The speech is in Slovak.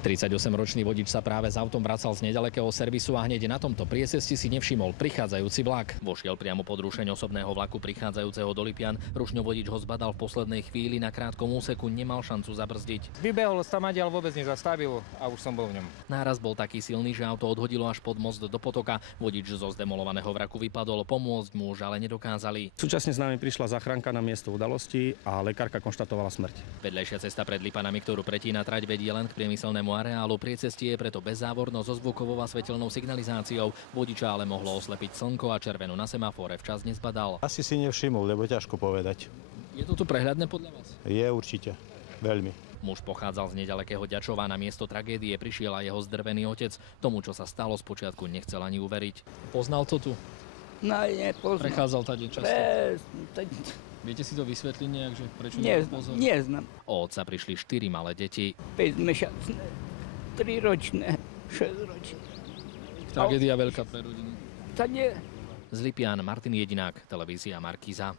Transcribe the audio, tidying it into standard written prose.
38-ročný vodič sa práve s autom vracal z nedalekého servisu a hneď na tomto priecesti si nevšimol prichádzajúci vlak. Vošiel priamo pod rušeň osobného vlaku prichádzajúceho do Lipian. Rušňov vodič ho zbadal v poslednej chvíli, na krátkom úseku nemal šancu zabrzdiť. Vybehol stamať, ale vôbec nezastavil a už som bol v ňom. Náraz bol taký silný, že auto odhodilo až pod most do potoka. Vodič zo zdemolovaného vraku vypadol, pomôcť mu už ale nedokázali. Súčasne s nami prišla záchranka na miesto udalosti a lekárka konštatovala smrť. Vedľajšia cesta pred Lipanami, ktorú pretína trať, vedie len k priemyselnému areálu. Priecestie je preto bezzávorno so zvukovou a svetelnou signalizáciou. Vodiča ale mohlo oslepiť slnko a červenú na semafóre včas nezbadal. Asi si nevšimol, lebo ťažko povedať. Je to tu prehľadné podľa vás? Je určite. Veľmi. Muž pochádzal z nedalekého Ďačova. Na miesto tragédie prišiel aj jeho zdrvený otec. Tomu, čo sa stalo, spočiatku nechcel ani uveriť. Poznal to tu? No, nepoznal. Prechádzal tady často? Viete si to vysvetliť nejak, že prečo neznám, pozor? Neznám. O otca prišli 4 malé deti. 5-mesiačné, 3-ročné, 6-ročné. Tragédia veľká pre rodinu. To nie. Z Lipian Martin Jedinák, televízia Markíza.